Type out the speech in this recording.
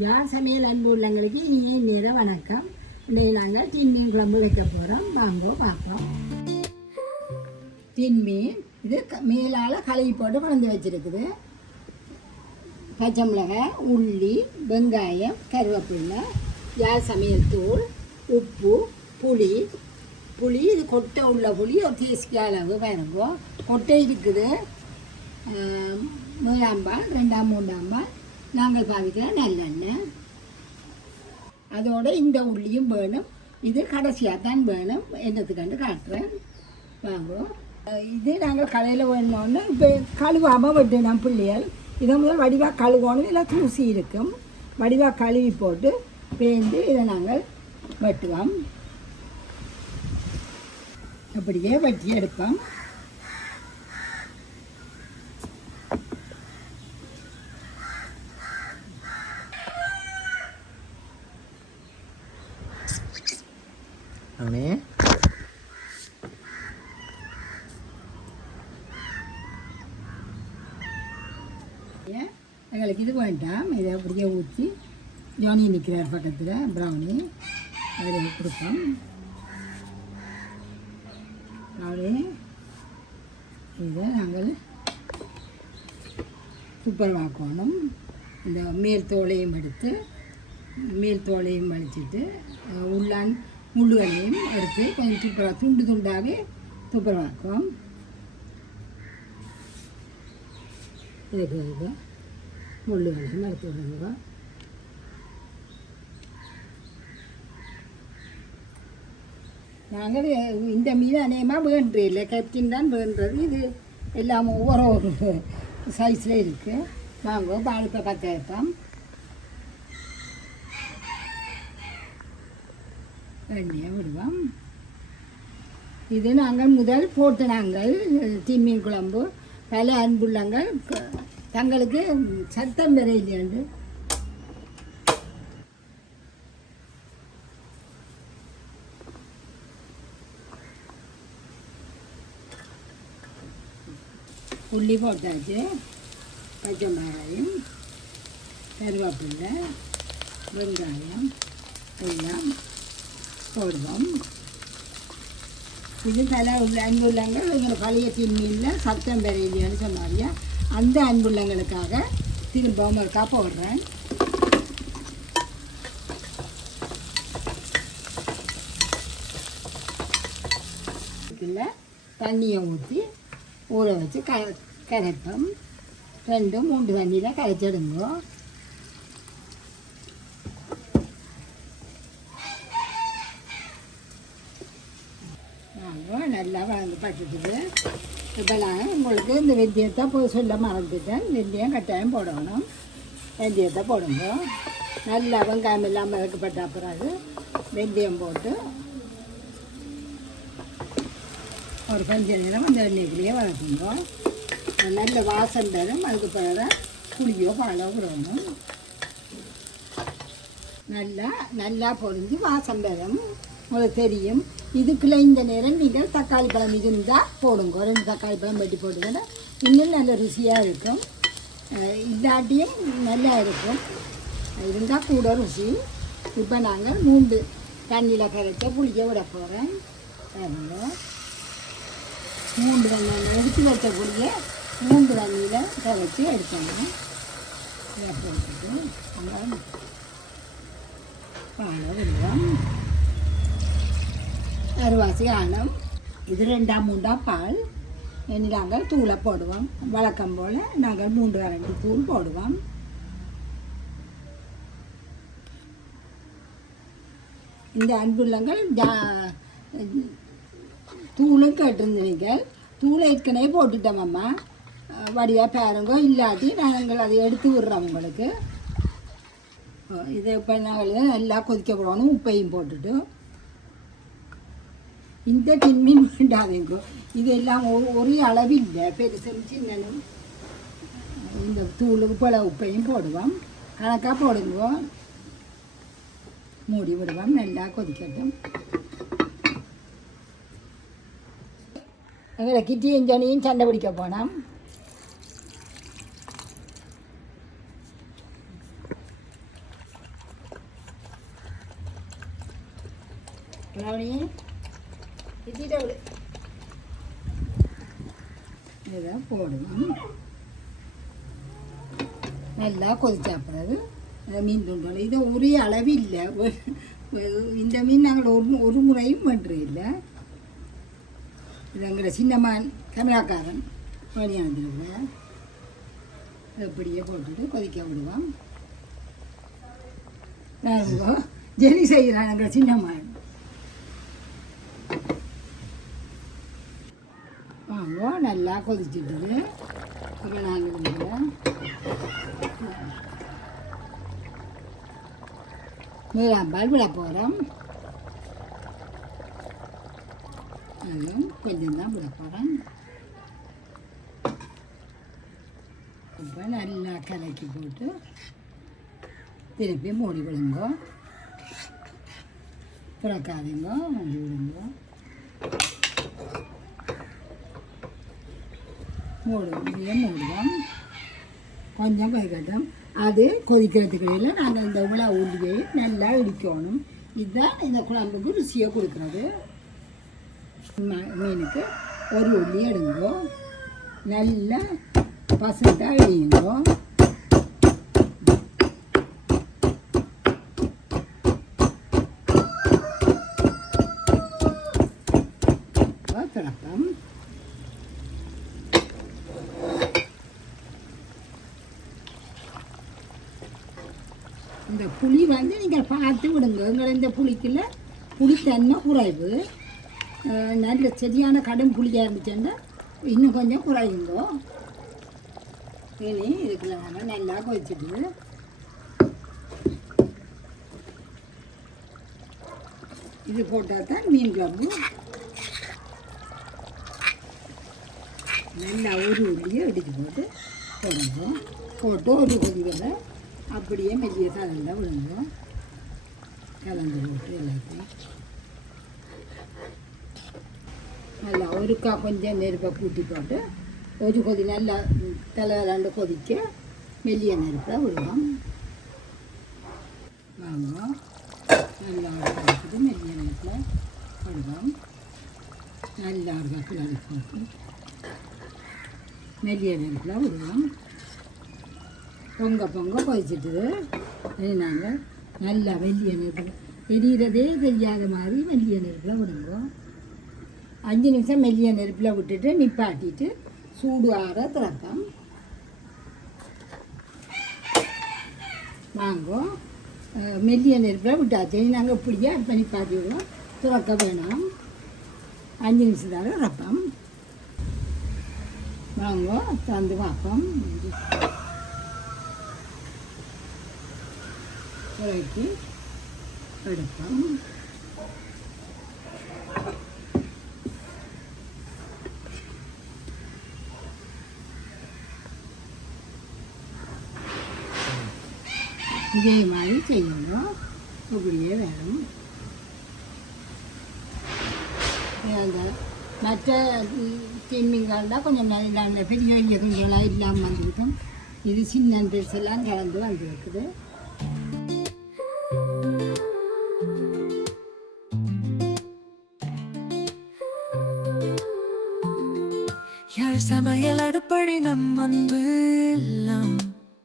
யார் சமையல் அன்பு உள்ளங்களுக்கு இனிய நேர வணக்கம். இன்றைக்கு நாங்கள் டின்மீன் குழம்பு வைக்க போகிறோம். வாங்கோ பார்ப்போம். டின்மீன் இது மேலால் கழுவி போட்டு குழந்தை வச்சுருக்குது. பச்சை மிளகாய், உள்ளி, வெங்காயம், கருவேப்பிலை, யார் சமையல் தூள், உப்பு, புளி. இது கொட்டை உள்ள புளி ஒரு தேசிக்கு அளவு பாருங்கோ. கொட்டை இருக்குது 1 பால் 2 3 பால். நாங்கள் பாவிக்கிற நல்லெண்ணெய். அதோடு இந்த உள்ளியும் வேணும். இது கடைசியாக தான் வேணும். என்னத்துக்கண்டு காட்டுறேன் வாங்குவோம். இது நாங்கள் கடையில் வேணும்னு இப்போ கழுவாமல் வெட்டினோம் பிள்ளைகள். இதை முதல் வடிவாக கழுவணும். இல்லை தூசி இருக்கும். வடிவாக கழுவி போட்டு பேந்து இதை நாங்கள் வெட்டுவோம். அப்படியே வெட்டி எடுப்போம். எங்களுக்கு இது வேண்டாம். இதை அப்படியே ஊற்றி ஜோனி நிற்கிறார் பக்கத்தில் ப்ரௌனி அதை கொடுப்போம். அப்படியே இதை நாங்கள் சூப்பர் வாக்கணும். இந்த மேல் தோலையும் எடுத்து மேல் தோலையும் வலிச்சிட்டு உள்ளான் முள்ளுகளையும் எடுத்து கொஞ்சம் சூப்பராக துண்டு துண்டாகவே சூப்பர் வாக்குவோம். இதுக்கு முள்ளுகளையும் எடுத்து விடுங்க. நாங்கள் இந்த மீன் அநேகமாக வேண்டு இல்லை, கேப்டின் தான் வேண்டுறது. இது எல்லாம் ஒவ்வொரு சைஸில் இருக்குது. நாங்கள் பாலுப்பை பற்ற வைப்போம். எண்ணெயை விடுவோம். இது நாங்கள் முதல் போட்டு நாங்கள் மீன் குழம்பு பல அன்புள்ளங்கள் தங்களுக்கு சத்தம் பெற இல்லையாண்டு உள்ளி போட்டாச்சு. பச்சை மிளகாயும் கருவேப்பிலை வெங்காயம் எல்லாம் போடுவோம். இது பல அன்புள்ளங்கள் எங்களை பழைய மீனில் சத்தம் பெற இல்லையான்னு சொன்னாங்க. அந்த அன்புள்ளங்களுக்காக திரும்பவும் இருக்கா போடுறேன். இல்லை தண்ணியை ஊற்றி ஊற வச்சு கரைப்போம். 2 3 தண்ணியில் கரைச்சிடுங்க. நாங்கள் நல்லா வளர்ந்து பட்டுட்டுது. இப்போ நான் உங்களுக்கு இந்த வெந்தயத்தை போய் சொல்ல மறந்துட்டேன். வெந்தயம் கட்டாயம் போடணும். வெந்தயத்தை போடுங்க. நல்லா வெங்காயம் இல்லாமல் இறக்கப்பட்ட பிறகு வெந்தயம் போட்டு ஒரு கொஞ்சம் நேரம் அந்த எண்ணெய்க்குள்ளேயே வளர்க்குங்க. நல்ல வாசம் தரும். அதுக்கு பிறகு புளியோ பாலோ விடணும். நல்லா பொரிஞ்சு வாசம் தரும். உங்களுக்கு தெரியும். இதுக்குள்ளே இந்த நேரம் நீங்கள் தக்காளி பழம் இருந்தால் போடுங்க. 2 தக்காளி பழம் வெட்டி போட்டுங்கன்னா இன்னும் நல்ல ருசியாக இருக்கும். இல்லாட்டியும் நல்லா இருக்கும். இருந்தால் கூட ருசி. இப்போ நாங்கள் 3 தண்ணியில் கரைச்ச புளிக்க விட போகிறேன். 3 தண்ணி எடுத்து வச்ச புளியை 3 தண்ணியில் கரைச்சி எடுக்கணும். இதை போட்டுட்டு அங்கே பாலை விடுவோம். அரைவாசி ஆனம். இது 2 3 பால். நாங்கள் தூளை போடுவோம். வழக்கம் போல் நாங்கள் 3 அரண்டி தூள் போடுவோம். இந்த அன்புள்ளங்கள் தூளும் கேட்டிருந்தீங்க. தூளை ஏற்கனவே போட்டுட்டோமம்மா. வடிவாக பாருங்க. இல்லாட்டி நாங்கள் அதை எடுத்து விடுறோம் உங்களுக்கு. இதை இப்போ நாங்கள் நல்லா கொதிக்க போடணும். உப்பையும் போட்டுட்டு இந்த டின்மீன் வேண்டாதேங்கோ. இதெல்லாம் ஒரே அளவில்லை, பெருசும் சின்னனும். இந்த தூளுக்கு போல உப்பையும் போடுவோம். கணக்காக போடுங்க. மூடி விடுவோம். நல்லா கொதிக்கட்டும். எங்களை கிட்டியும் ஜனியும் சண்டை பிடிக்க போனோம். இதை போடுவோம். நல்லா கொதிச்சா பிறகு மீன் துண்டோம். இது ஒரே அளவு இல்லை. இந்த மீன் நாங்கள் ஒரு முறையும் பண்ணுறதில்லை. இது எங்களோட சின்னமான் கேமராக்காரன் பணியாந்துருக்க இப்படியே போட்டுட்டு கொதிக்க விடுவோம். நாங்கள் ஜெலி செய்கிறான் எங்களோட சின்னமான். வாங்க நல்லா கொதிச்சுட்டு இப்போ நாங்கள் மீளாம்பால் விட போகிறோம். அதுவும் கொஞ்சம் தான் விட போகிறோம். இப்போ நல்லா கலக்கி போட்டு திருப்பி மூடி விடுங்க. பிறக்காதீங்க, மூடி விடுங்க. மூடுவோம். கொஞ்சம் கொதிக்கட்டும். அது கொதிக்கிறதுக்கு இடையில் நாங்கள் இந்த உலா உள்ளியை நல்லா இடிக்கணும். இதுதான் இந்த குழம்புக்கு ருசியை கொடுக்குறது. மீனுக்கு ஒரு உள்ளி எடுங்கோ, நல்லா பசட்டாக இடியுங்கோ. திறப்பம். இந்த புளி வந்து நீங்கள் பார்த்து விடுங்க. எங்களை இந்த புளிக்குள்ள புளித்தன்மை குறைவு. நல்ல சரியான கடும் புளியாக இருந்துச்சுன்னா இன்னும் கொஞ்சம் குறையுங்க. இனி இதுக்குள்ள நம்ம நல்லா கொதிச்சுட்டு இது போட்டால் தான் மீன் குழம்பு நல்லா ஒரு உள்ளியை இடிச்சு போட்டு போடுங்க. போட்டு ஒரு கொதிகளை அப்படியே மெல்லிய கலந்து விடுங்க. கலந்து போட்டு எல்லாத்தையும் நல்லா ஒருக்கா கொஞ்சம் நெருப்பை கூட்டி போட்டு ஒரு கொதி நல்லா தலைவலாண்டு கொதிக்க மெல்லிய நெருப்பை விடுவோம். வாங்க நல்லா கொதிச்சுட்டு மெல்லிய நெருப்பில் விடுவோம். நல்லா கிளறி போட்டு மெல்லிய நெருப்பில் விடுவோம். பொங்க கொதிச்சுட்டு நாங்கள் நல்லா வெள்ளிய நெருப்பில் தெரிகிறதே தெரியாத மாதிரி மெல்லிய நெருப்பில் விடுங்க. 5 நிமிஷம் மெல்லிய நெருப்பில் விட்டுட்டு நிப்பாட்டிட்டு சூடு ஆற திறப்போம். நாங்கள் மெல்லிய நெருப்பில் விட்டாச்சு. நாங்கள் இப்படியே அடுப்பை நிப்பாட்டிடுவோம். திறக்க வேணாம். 5 நிமிஷத்தால் திறப்போம். நாங்கள் திறந்து பார்ப்போம். இறக்கி எடுப்போம். இதே மாதிரி செய்யணும். இப்படியே வேணும். அந்த மற்ற தீமிங்கால்தான் கொஞ்சம் நல்ல பெரிய பெரிய குஞ்சலாக இல்லாமல் வந்துருக்கும். இது சின்ன பெருசெல்லாம் கலந்து வந்துருக்குது. சமையல் அடுப்படி நம் வந்து